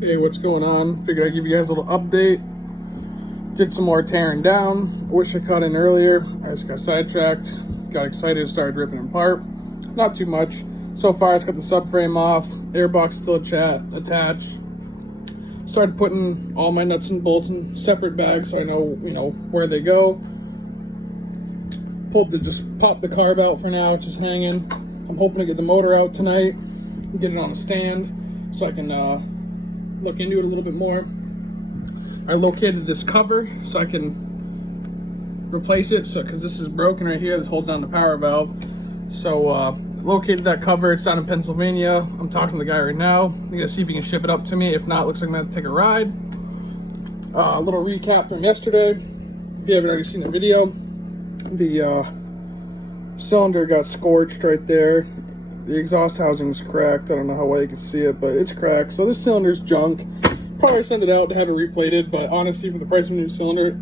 Hey, what's going on? Figured I'd give you guys a little update. Did some more tearing down. Wish I cut in earlier. I just got sidetracked. Got excited, started ripping them apart. Not too much. So far, it's got the subframe off. Airbox still attached. Started putting all my nuts and bolts in separate bags so I know, where they go. Just popped the carb out for now. It's just hanging. I'm hoping to get the motor out tonight and get it on a stand so I can look into it a little bit more. I located this cover so I can replace it, because this is broken right here. This holds down the power valve. So located that cover. It's down in Pennsylvania. I'm talking to the guy right now. I'm gonna see if he can ship it up to me. If not, looks like I'm gonna have to take a ride. A little recap from yesterday. If you haven't already seen the video, the cylinder got scorched right there. The exhaust housing is cracked. I don't know how well you can see it, but it's cracked. So this cylinder's junk. Probably send it out to have it replated, but honestly, for the price of a new cylinder,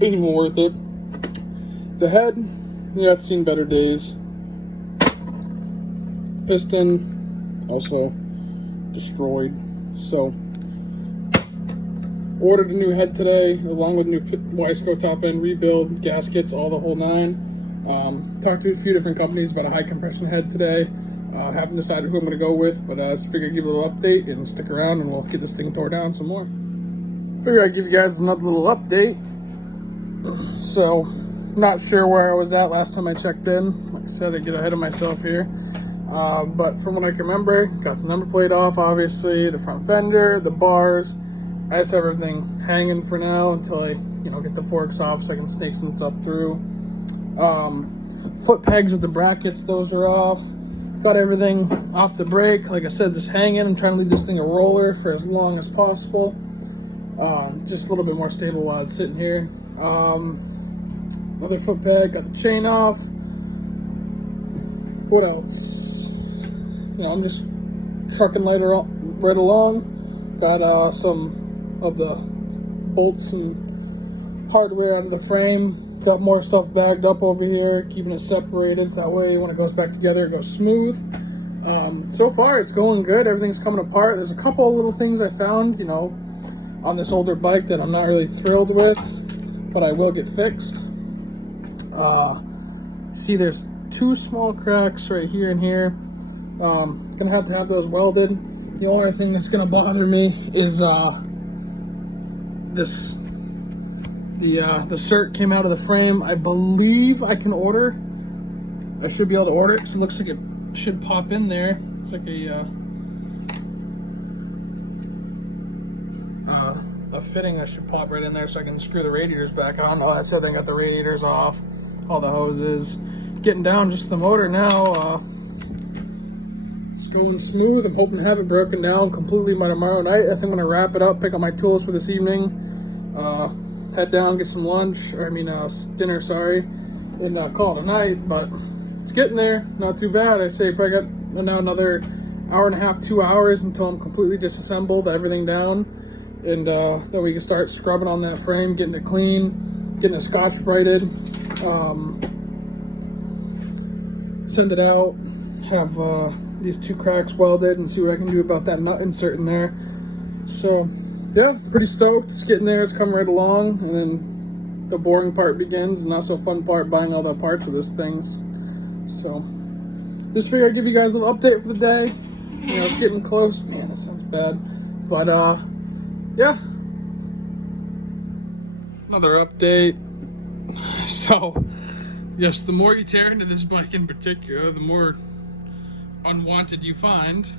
ain't even worth it. The head, yeah, it's seen better days. Piston, also destroyed. So, ordered a new head today, along with new Wiseco top end rebuild, gaskets, all the whole nine. Talked to a few different companies about a high compression head today. Haven't decided who I'm going to go with, but I figured I'd give a little update and stick around and we'll get this thing tore down some more. Figured I'd give you guys another little update. So, not sure where I was at last time I checked in. Like I said, I get ahead of myself here. But from what I can remember, got the number plate off, obviously, the front fender, the bars. I just have everything hanging for now until I, get the forks off so I can snake some stuff through. Foot pegs with the brackets, those are off. Got everything off the brake. Like I said, just hanging. I'm trying to leave this thing a roller for as long as possible. Just a little bit more stable while it's sitting here. Another foot peg, got the chain off. What else? I'm just trucking right along. Got some of the bolts and hardware out of the frame. Got more stuff bagged up over here, keeping it separated so that way when it goes back together it goes smooth. So far it's going good. Everything's coming apart. There's a couple of little things I found, on this older bike that I'm not really thrilled with, but I will get fixed. See, there's two small cracks right here and here. Gonna have to have those welded. The only thing that's gonna bother me is the cert came out of the frame. I believe I can order. I should be able to order it because it looks like it should pop in there. It's like a fitting that should pop right in there so I can screw the radiators back on. Oh, that's the other thing. Got the radiators off, all the hoses. Getting down just the motor now. It's going smooth. I'm hoping to have it broken down completely by tomorrow night. I think I'm gonna wrap it up, pick up my tools for this evening, head down, get some lunch, dinner, and call it a night. But it's getting there, not too bad. I say probably got now another hour and a half, 2 hours until I'm completely disassembled everything down, and then we can start scrubbing on that frame, getting it clean, getting it Scotch-Brighted, send it out, have these two cracks welded, and see what I can do about that nut insert in there. So yeah, pretty stoked. It's getting there. It's coming right along, and then the boring part begins, and not so fun part, buying all the parts of this things. So just figured I'd give you guys a little update for the day. It's getting close. Man, that sounds bad, but yeah, another update. So yes, the more you tear into this bike in particular, the more unwanted you find.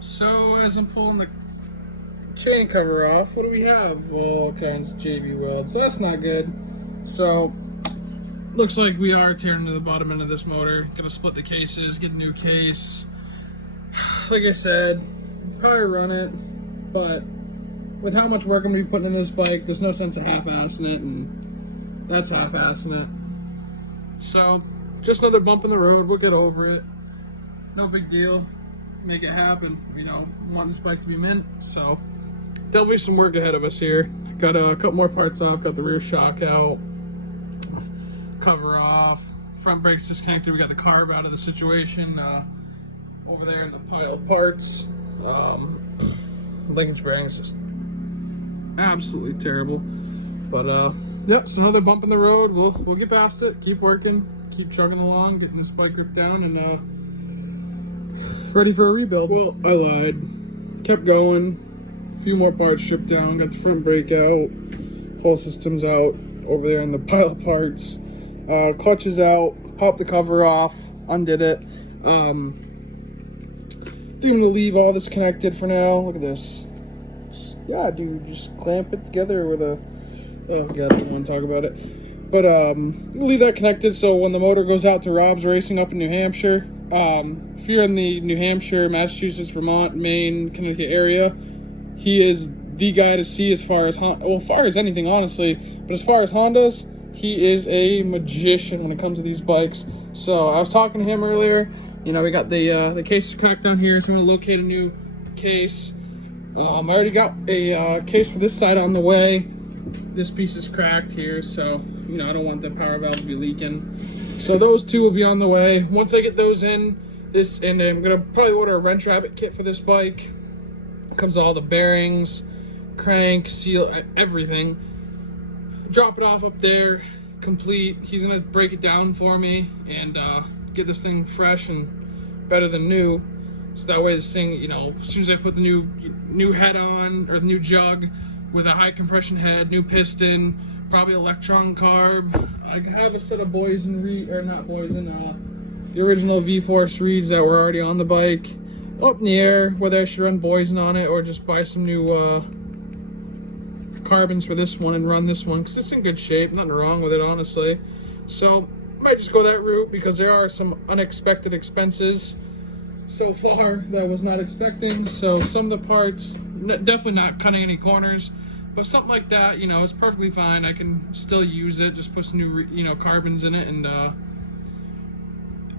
So as I'm pulling the chain cover off, what do we have? All kinds of JB welds, so that's not good. So looks like we are tearing to the bottom end of this motor. Gonna split the cases, get a new case. Like I said, probably run it, but with how much work I'm gonna be putting in this bike, there's no sense of half-assing it, and that's half-assing it. So just another bump in the road. We'll get over it. No big deal. Make it happen. Want this bike to be mint, so there'll be some work ahead of us here. Got a couple more parts off. Got the rear shock out, cover off, front brakes disconnected. We got the carb out of the situation over there in the pile of parts. Linkage bearing is just absolutely terrible. But yep, it's another bump in the road. We'll get past it. Keep working, keep chugging along, getting this bike ripped down, and ready for a rebuild. Well, I lied. Kept going. A few more parts stripped down. Got the front brake out. Whole system's out over there in the pile of parts. Clutch is out. Popped the cover off. Undid it. I think I'm gonna leave all this connected for now. Look at this. Yeah, dude, just clamp it together with a. Oh god, I don't want to talk about it. But we'll leave that connected so when the motor goes out to Rob's Racing up in New Hampshire, if you're in the New Hampshire, Massachusetts, Vermont, Maine, Connecticut area, he is the guy to see as far as anything, honestly. But as far as Hondas, he is a magician when it comes to these bikes. So I was talking to him earlier. You know, we got the case cracked down here, so I'm gonna locate a new case. I already got a case for this side on the way. This piece is cracked here, so you know I don't want the power valve to be leaking. So those two will be on the way. Once I get those in, and I'm gonna probably order a wrench rabbit kit for this bike. It comes with all the bearings, crank, seal, everything. Drop it off up there, complete. He's gonna break it down for me and get this thing fresh and better than new. So that way this thing, you know, as soon as I put the new head on, or the new jug with a high compression head, new piston, probably electron carb. I have a set of the original V-Force reeds that were already on the bike up in the air, whether I should run Boysen on it or just buy some new carbons for this one and run this one, because it's in good shape, nothing wrong with it, honestly. So I might just go that route, because there are some unexpected expenses so far that I was not expecting. So some of the parts, definitely not cutting any corners, but something like that, you know, it's perfectly fine. I can still use it, just put some new, you know, carbons in it, and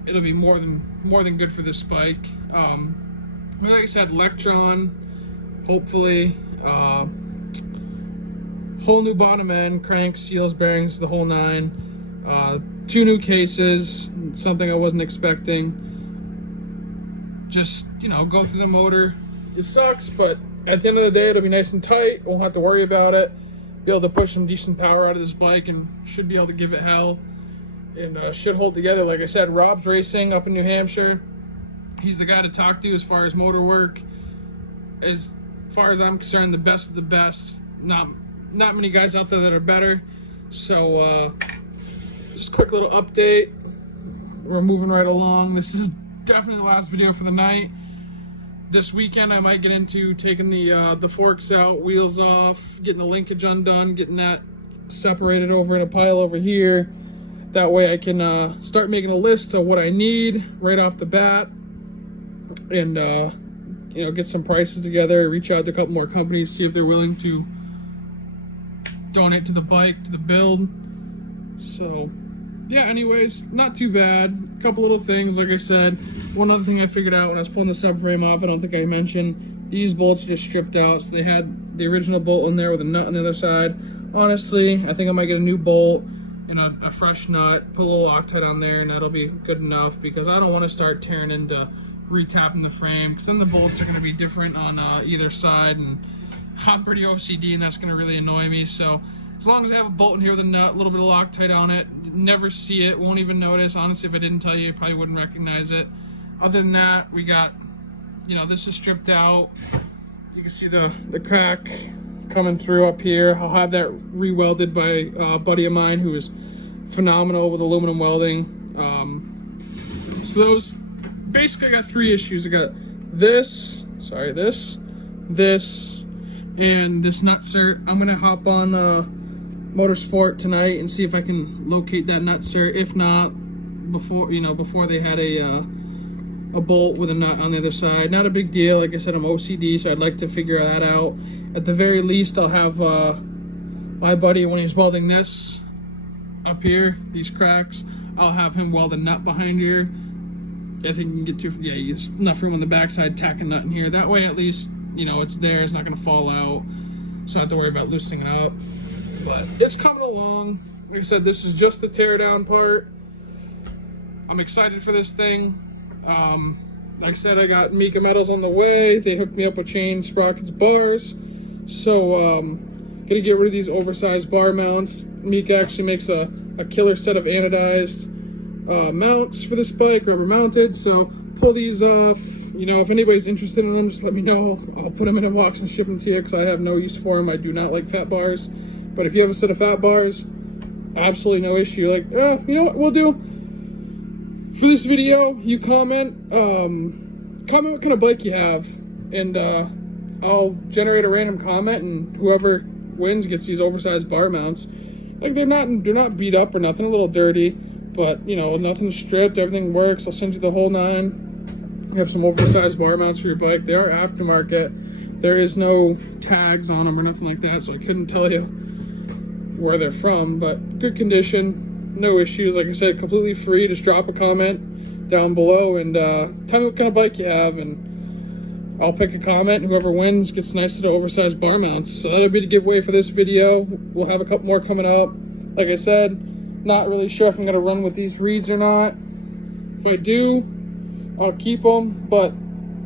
it'll be more than good for this bike. Like I said, Electron, hopefully, whole new bottom end, crank, seals, bearings, the whole nine. 2 new cases, something I wasn't expecting. Just, you know, go through the motor. It sucks, but at the end of the day, it'll be nice and tight. Won't have to worry about it. Be able to push some decent power out of this bike, and should be able to give it hell. And should hold together. Like I said, Rob's Racing up in New Hampshire. He's the guy to talk to as far as motor work. As far as I'm concerned, the best of the best. Not many guys out there that are better. So just a quick little update. We're moving right along. This is definitely the last video for the night. This weekend I might get into taking the forks out, wheels off, getting the linkage undone, getting that separated over in a pile over here. That way I can start making a list of what I need right off the bat, and you know, get some prices together, reach out to a couple more companies, see if they're willing to donate to the bike, to the build. So yeah, anyways, not too bad. A couple little things, like I said. One other thing I figured out when I was pulling the subframe off, I don't think I mentioned, these bolts just stripped out, so they had the original bolt in there with a nut on the other side. Honestly, I think I might get a new bolt and a fresh nut, put a little Loctite on there, and that'll be good enough, because I don't want to start tearing into retapping the frame, because then the bolts are going to be different on either side, and I'm pretty OCD, and that's going to really annoy me. So as long as I have a bolt in here with a nut, a little bit of Loctite on it, never see it, won't even notice. Honestly, if I didn't tell you, you probably wouldn't recognize it. Other than that, we got, you know, this is stripped out. You can see the crack coming through up here. I'll have that re-welded by a buddy of mine who is phenomenal with aluminum welding. So those, basically I got 3 issues. I got this, sorry, this, and this nutsert. I'm gonna hop on Motorsport tonight and see if I can locate that nutsert. If not, before they had a bolt with a nut on the other side. Not a big deal. Like I said, I'm OCD, so I'd like to figure that out. At the very least, I'll have my buddy, when he's welding this up here, these cracks, I'll have him weld a nut behind here. I think you can get there's enough room on the backside, tack a nut in here. That way, at least, you know, it's there. It's not going to fall out, so I don't have to worry about loosening it up. But it's coming along. Like I said, this is just the tear down part. I'm excited for this thing. like I said, I got Mika Metals on the way. They hooked me up with chain sprockets bars. So, gonna get rid of these oversized bar mounts. Mika actually makes a killer set of anodized mounts for this bike, rubber mounted. So, pull these off. You know, if anybody's interested in them, just let me know. I'll put them in a box and ship them to you because I have no use for them. I do not like fat bars. But if you have a set of fat bars, absolutely no issue. Like, you know what we'll do? For this video, you comment what kind of bike you have, and I'll generate a random comment, and whoever wins gets these oversized bar mounts. Like, they're not beat up or nothing, a little dirty, but you know, nothing stripped, everything works. I'll send you the whole 9. You have some oversized bar mounts for your bike. They are aftermarket. There is no tags on them or nothing like that, so I couldn't tell you where they're from, but good condition, no issues. Like I said, completely free. Just drop a comment down below and tell me what kind of bike you have, and I'll pick a comment. Whoever wins gets nice little oversized bar mounts. So that'll be the giveaway for this video. We'll have a couple more coming up. Like I said, not really sure if I'm gonna run with these reeds or not. If I do, I'll keep them, but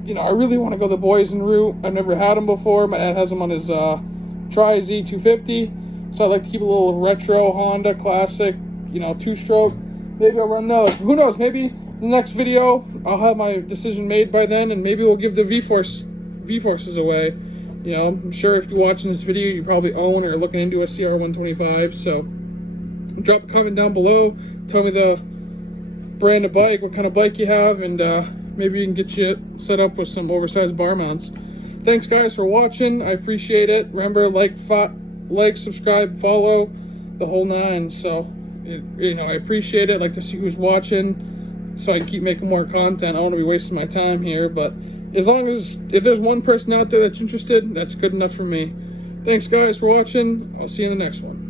you know, I really want to go the Boysen route. I've never had them before. My dad has them on his Tri Z250, so I like to keep a little retro Honda classic, you know, 2-stroke. Maybe I'll run those. Who knows? Maybe the next video I'll have my decision made by then, and maybe we'll give the V-Forces away. You know, I'm sure if you're watching this video, you probably own or are looking into a CR125. So drop a comment down below. Tell me the brand of bike, what kind of bike you have, and maybe we can get you set up with some oversized bar mounts. Thanks guys for watching. I appreciate it. Remember, like, subscribe, follow, the whole 9. So you know, I appreciate it. I like to see who's watching so I can keep making more content. I don't want to be wasting my time here, but as long as if there's one person out there that's interested, that's good enough for me. Thanks guys for watching. I'll see you in the next one.